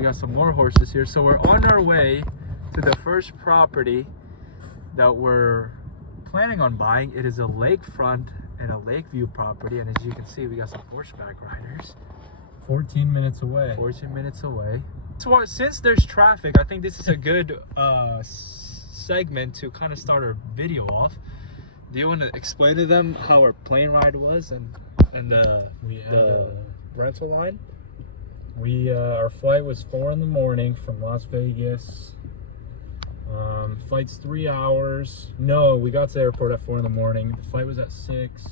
we got some more horses here. So we're on our way to the first property that we're planning on buying. It is a lakefront and a lake view property, and as you can see, we got some horseback riders. 14 minutes away. 14 minutes away. So since there's traffic, I think this is a good segment to kind of start our video off. Do you want to explain to them how our plane ride was and the rental line? Our flight was 4 in the morning from Las Vegas. Flight's 3 hours. No, we got to the airport at 4 in the morning. The flight was at 6.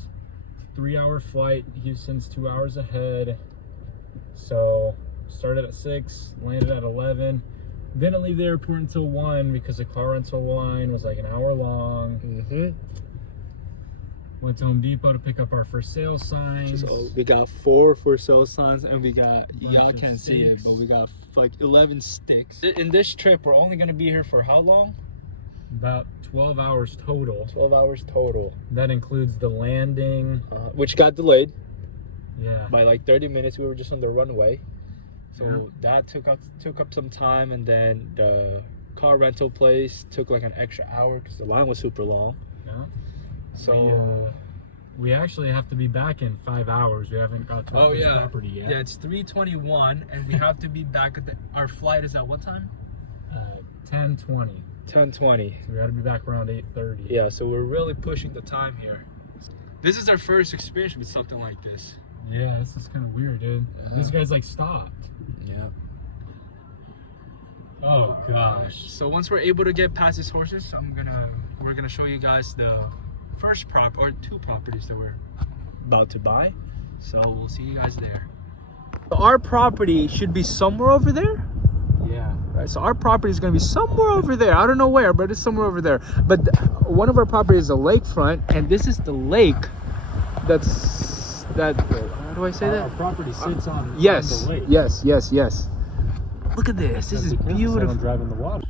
3-hour flight. Houston's 2 hours ahead. So started at 6, landed at 11. Didn't leave the airport until 1 because the car rental line was like an hour long. Went to Home Depot to pick up our for sale signs. So we got 4 for sale signs, and we got, y'all can't see it, but we got like 11 sticks. In this trip, we're only gonna be here for how long? About 12 hours total. 12 hours total. That includes the landing. Which got delayed. Yeah. By like 30 minutes. We were just on the runway. So Yeah. that took up some time, and then the car rental place took like an extra hour because the line was super long. Yeah. So we actually have to be back in 5 hours. We haven't got to the property yet. Yeah, it's 3:21, and we have to be back at our flight is at what time? 10:20. 10:20. So we got to be back around 8:30. Yeah, so we're really pushing the time here. This is our first experience with something like this. Yeah, this is kind of weird, dude. This guy's like stopped. Yeah. Oh gosh. So once we're able to get past these horses, we're gonna show you guys the first two properties that we're about to buy. So we'll see you guys there. Our property should be somewhere over there. Yeah. Right, so our property is going to be somewhere over there. I don't know where, but it's somewhere over there. But one of our properties is a lakefront, and this is the lake. How do I say that? Our property sits on Yes, the lake. yes. Look at this. This is beautiful. Driving the water.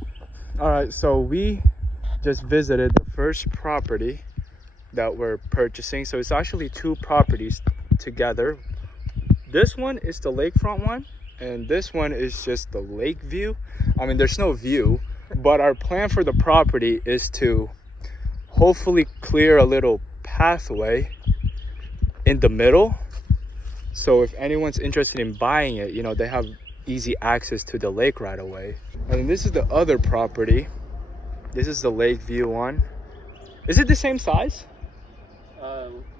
All right, so we just visited the first property that we're purchasing. So it's actually 2 properties together. This one is the lakefront one, and this one is just the lake view. I mean, there's no view, but our plan for the property is to hopefully clear a little pathway in the middle. So if anyone's interested in buying it, you know, they have easy access to the lake right away. And this is the other property. This is the lake view one. Is it the same size?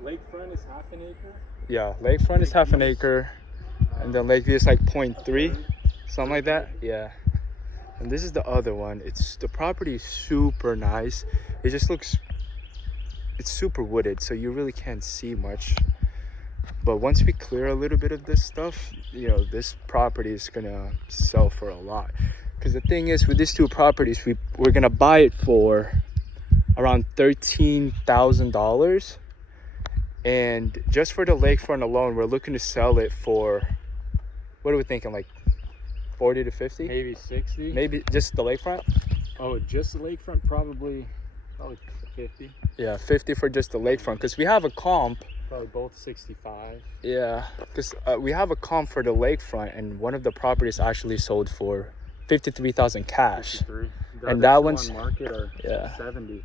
Lakefront is half an acre. Yeah, lakefront is half an acre, and then Lakeview is like 0.3, something like that. Yeah. And this is the other one. The property is super nice. It just looks, it's super wooded, so you really can't see much. But once we clear a little bit of this stuff, you know, this property is gonna sell for a lot. Because the thing is, with these 2 properties, we're gonna buy it for around $13,000. And just for the lakefront alone, we're looking to sell it for, what are we thinking, like 40 to 50? Maybe 60. Maybe just the lakefront? Oh, just the lakefront, probably 50. Yeah, 50 for just the lakefront, because we have a comp. Probably both 65. Yeah, because we have a comp for the lakefront, and one of the properties actually sold for $53,000 cash. 53. And that one's on market or 70.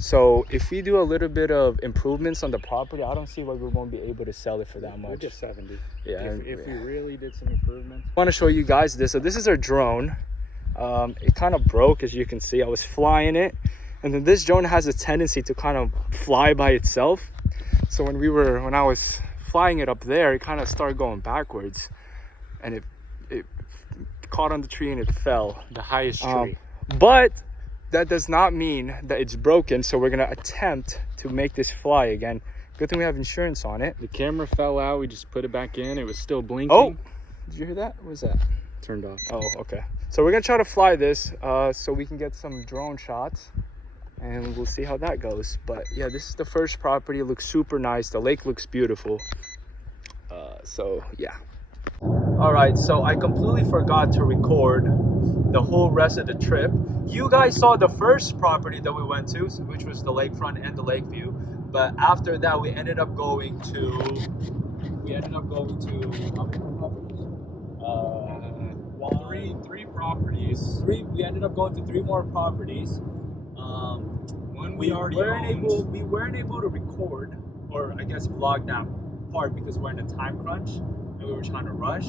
So if we do a little bit of improvements on the property, I don't see why we won't be able to sell it for that much. We'll get 70. Yeah. If we really did some improvements. I want to show you guys this. So this is our drone. It kind of broke, as you can see. I was flying it, and then this drone has a tendency to kind of fly by itself. So when I was flying it up there, it kind of started going backwards, and it caught on the tree and it fell, the highest tree. But that does not mean that it's broken, so we're gonna attempt to make this fly again. Good thing we have insurance on it. The camera fell out. We just put it back in. It was still blinking. Oh, did you hear that? What was that? Turned off. Oh, okay. So we're gonna try to fly this so we can get some drone shots, and we'll see how that goes. But yeah, this is the first property. It looks super nice. The lake looks beautiful. So yeah. All right, so I completely forgot to record the whole rest of the trip. You guys saw the first property that we went to, which was the lakefront and the lake view. But after that, we ended up going to how many properties? properties. We ended up going to 3 more properties. One We already weren't able to record, or I guess vlog that part because we're in a time crunch and we were trying to rush.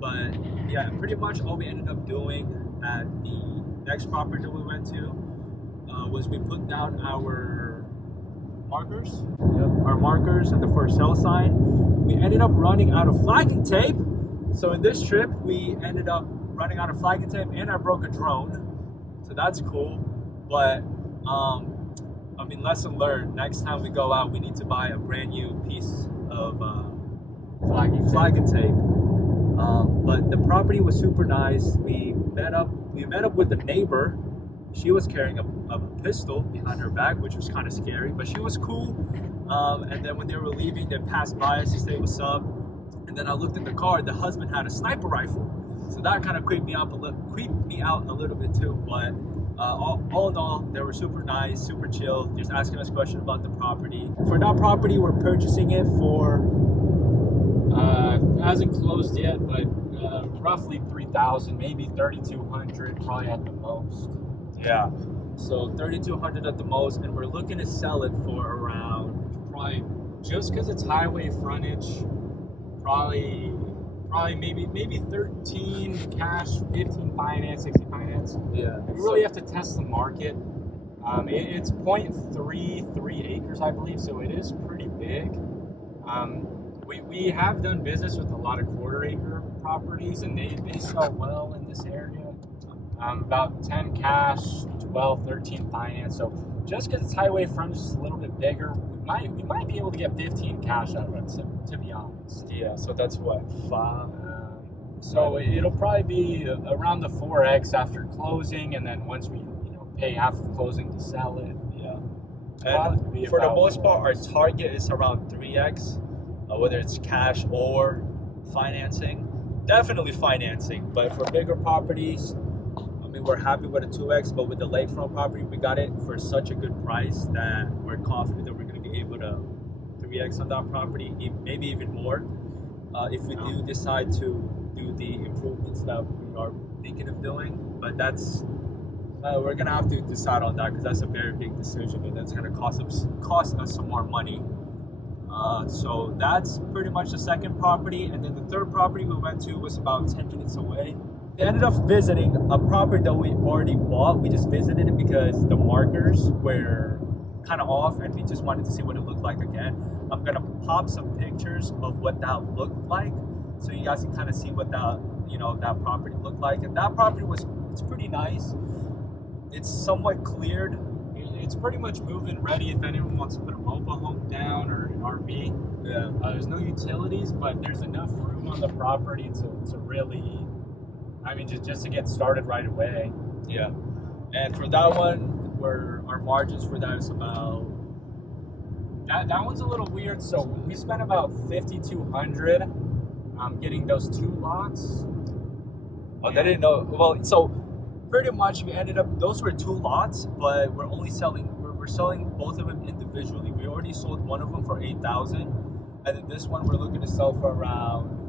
But yeah, pretty much all we ended up doing at the next property that we went to was we put down our markers, our markers at the for sale sign. We ended up running out of flagging tape. So in this trip, we ended up running out of flagging tape, and I broke a drone. So that's cool. But I mean, lesson learned. Next time we go out, we need to buy a brand new piece of flagging tape. But the property was super nice. We met up with the neighbor. She was carrying a pistol behind her back, which was kind of scary, but she was cool. And then when they were leaving, they passed by us to say what's up. And then I looked in the car. The husband had a sniper rifle, so that kind of creeped me out a little bit too. But all in all, they were super nice, super chill, just asking us questions about the property. For that property, we're purchasing it for hasn't closed yet, but roughly 3,000, maybe 3,200, probably at the most. yeah, so 3,200 at the most, and we're looking to sell it for around Probably just because it's highway frontage, probably maybe 13 cash, 15 finance, 60 finance. yeah. We really have to test the market. It's 0.33 acres, I believe, so it is pretty big. We have done business with a lot of quarter acre properties, and they sell well in this area. About 10 cash, 12, 13 finance. So just because it's highway frontage is a little bit bigger, we might be able to get 15 cash out of it, to be honest. Yeah, so that's what, 5? So it'll probably be around the 4x after closing, and then once we pay half of closing to sell it. Yeah. Probably And be for the about most part, our 4x. target is around 3x, whether it's cash or financing. Definitely financing, but for bigger properties, I mean, we're happy with a 2x, but with the lakefront property, we got it for such a good price that we're confident that we're going to be able to 3x on that property, maybe even more, if we do decide to do the improvements that we are thinking of doing. But that's we're gonna have to decide on that because that's a very big decision, and that's gonna cost us some more money. So that's pretty much the second property, and then the third property we went to was about 10 minutes away. We ended up visiting a property that we already bought. We just visited it because the markers were kind of off, and we just wanted to see what it looked like again. I'm gonna pop some pictures of what that looked like, so you guys can kind of see what that property looked like. And that property it's pretty nice. It's somewhat cleared. It's pretty much move-in ready if anyone wants to put a mobile home down or an RV. Yeah. There's no utilities, but there's enough room on the property to really, I mean, just to get started right away. Yeah. And for that one, our margins for that is about. That one's a little weird. So we spent about $5,200 getting those 2 lots. Oh, they didn't know. Well, so pretty much we ended up. Those were 2 lots, but we're only selling. We're selling both of them individually. We already sold one of them for $8,000, and then this one we're looking to sell for around.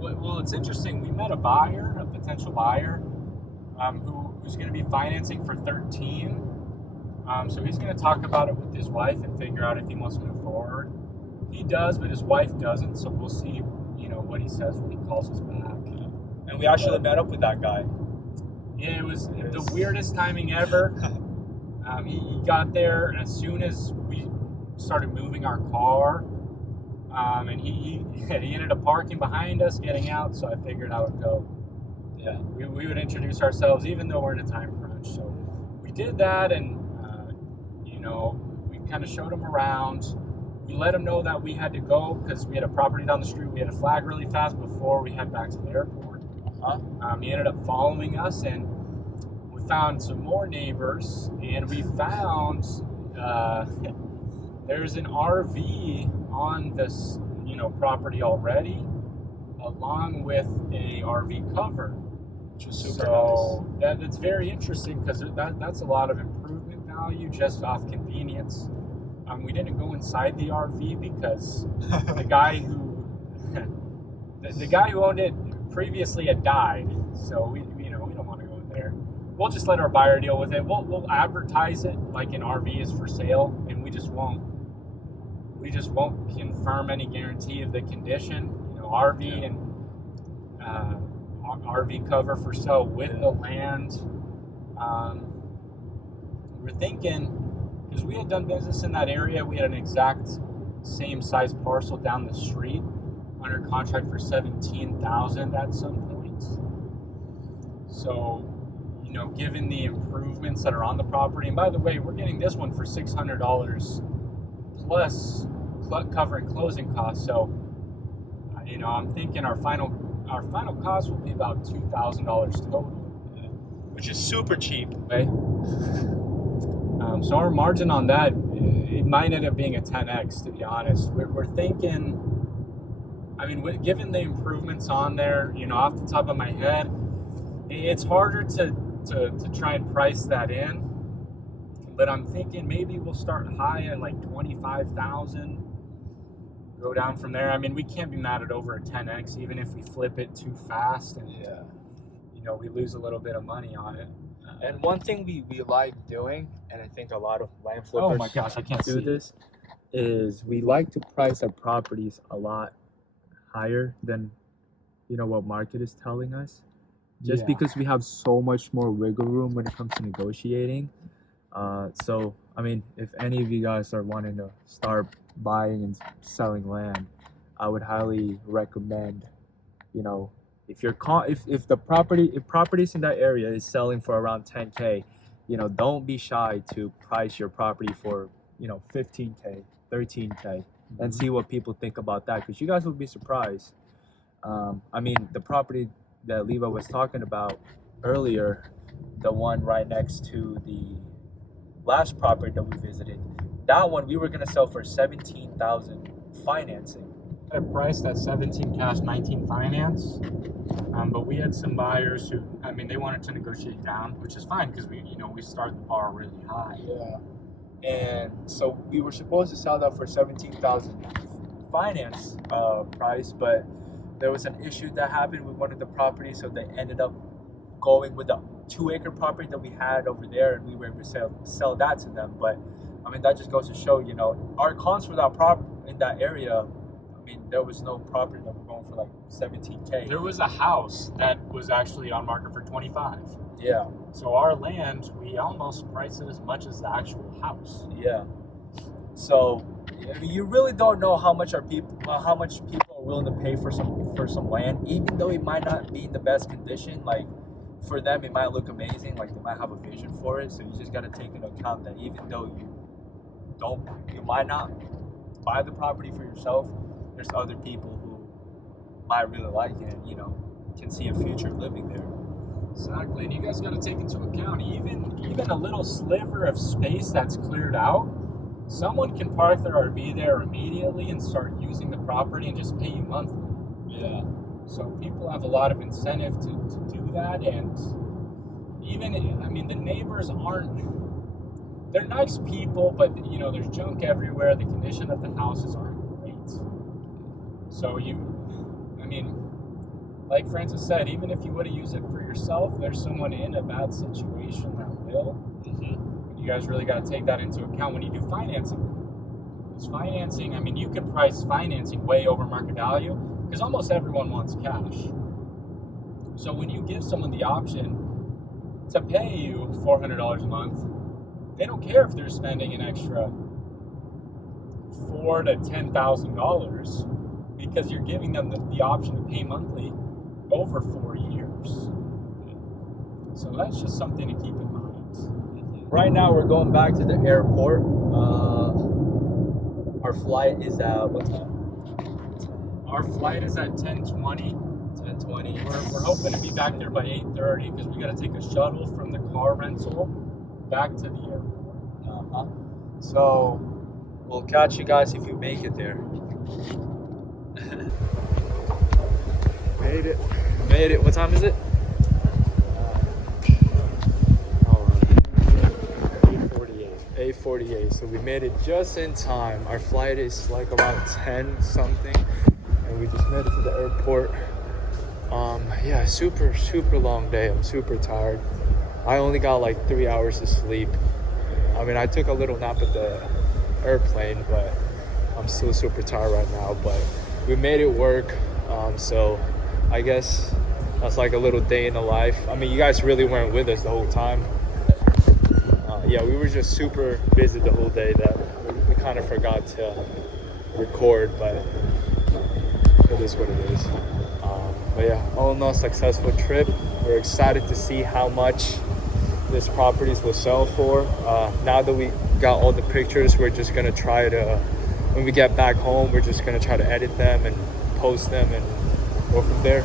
Well, it's interesting. We met a potential buyer, who's going to be financing for 13. So he's going to talk about it with his wife and figure out if he wants to move forward. He does, but his wife doesn't. So we'll see, what he says when he calls us back. And we actually met up with that guy. Yeah, it was the weirdest timing ever. He got there as soon as we started moving our car, and he ended up parking behind us, getting out. So I figured I would go. Yeah, we would introduce ourselves, even though we're in a time crunch. So we did that, and we kind of showed him around. We let him know that we had to go because we had a property down the street. We had to flag really fast before we head back to the airport. He ended up following us, and we found some more neighbors, and we found there's an RV on this property already, along with a RV cover, which was super nice. That's very interesting because that's a lot of improvement value just off convenience. We didn't go inside the RV because the guy who owned it previously had died. So we don't want to go in there. We'll just let our buyer deal with it. We'll advertise it like an RV is for sale, and we just won't confirm any guarantee of the condition. RV and RV cover for sale with the land. We're thinking, because we had done business in that area, we had an exact same size parcel down the street under contract for $17,000 at some point. So, given the improvements that are on the property, and by the way, we're getting this one for $600 plus covering closing costs. So, I'm thinking our final cost will be about $2,000 total, which is super cheap. Okay. So our margin on that, it might end up being a 10x, to be honest. We're thinking, given the improvements on there, off the top of my head, it's harder to try and price that in. But I'm thinking maybe we'll start high at like 25,000, go down from there. We can't be mad at over a 10x, even if we flip it too fast and we lose a little bit of money on it. And one thing we like doing, and I think a lot of land flippers Oh my gosh, I can't do see this, is we like to price our properties a lot higher than what market is telling us, just because we have so much more wiggle room when it comes to negotiating. So if any of you guys are wanting to start buying and selling land, I would highly recommend, if properties in that area is selling for around 10K, don't be shy to price your property for 15K, 13K, and see what people think about that, because you guys will be surprised. The property that Levi was talking about earlier, the one right next to the last property that we visited, that one we were gonna sell for 17,000 financing. I priced at 17 cash, 19 finance. But we had some buyers who, they wanted to negotiate down, which is fine because we start the bar really high. Yeah. And so we were supposed to sell that for 17,000 finance price, but there was an issue that happened with one of the properties, so they ended up going with the 2-acre property that we had over there, and we were able to sell that to them. But that just goes to show, our cons for that in that area. There was no property that were going for like 17K. There was a house that was actually on market for 25. Yeah. So our land, we almost priced it as much as the actual house. Yeah. So you really don't know how much people are willing to pay for some land, even though it might not be in the best condition. Like for them, it might look amazing. Like they might have a vision for it. So you just got to take into account that even though you might not buy the property for yourself, there's other people who might really like it and, can see a future living there. Exactly. And you guys got to take into account, even a little sliver of space that's cleared out, someone can park their RV there immediately and start using the property and just pay you monthly. Yeah. So people have a lot of incentive to do that. And even, the neighbors they're nice people, but, there's junk everywhere. The condition of the houses aren't great. So like Francis said, even if you would have used it for yourself, there's someone in a bad situation that will. Mm-hmm. You guys really got to take that into account when you do financing. Because financing, you could price financing way over market value because almost everyone wants cash. So when you give someone the option to pay you $400 a month, they don't care if they're spending an extra $4,000 to $10,000 because you're giving them the option to pay monthly over 4 years. So that's just something to keep in mind. Right now we're going back to the airport. Our flight is at what time? Our flight is at 10:20. 10:20. We're hoping to be back there by 8:30 because we got to take a shuttle from the car rental back to the airport. So we'll catch you guys if you make it there. Made it. What time is it? 8:48. So we made it just in time. Our flight is like around 10 something, and we just made it to the airport. Yeah, super long day. I'm super tired. I only got like 3 hours of sleep. I mean, I took a little nap at the airplane, but I'm still super tired right now. But we made it work. So I guess that's like a little day in the life. I mean, you guys really weren't with us the whole time. Yeah, we were just super busy the whole day that we kind of forgot to record, but it is what it is. But yeah, all in all, successful trip. We're excited to see how much this properties will sell for. Now that we got all the pictures, we're just gonna try to, when we get back home, we're just gonna try to edit them and post them and go from there.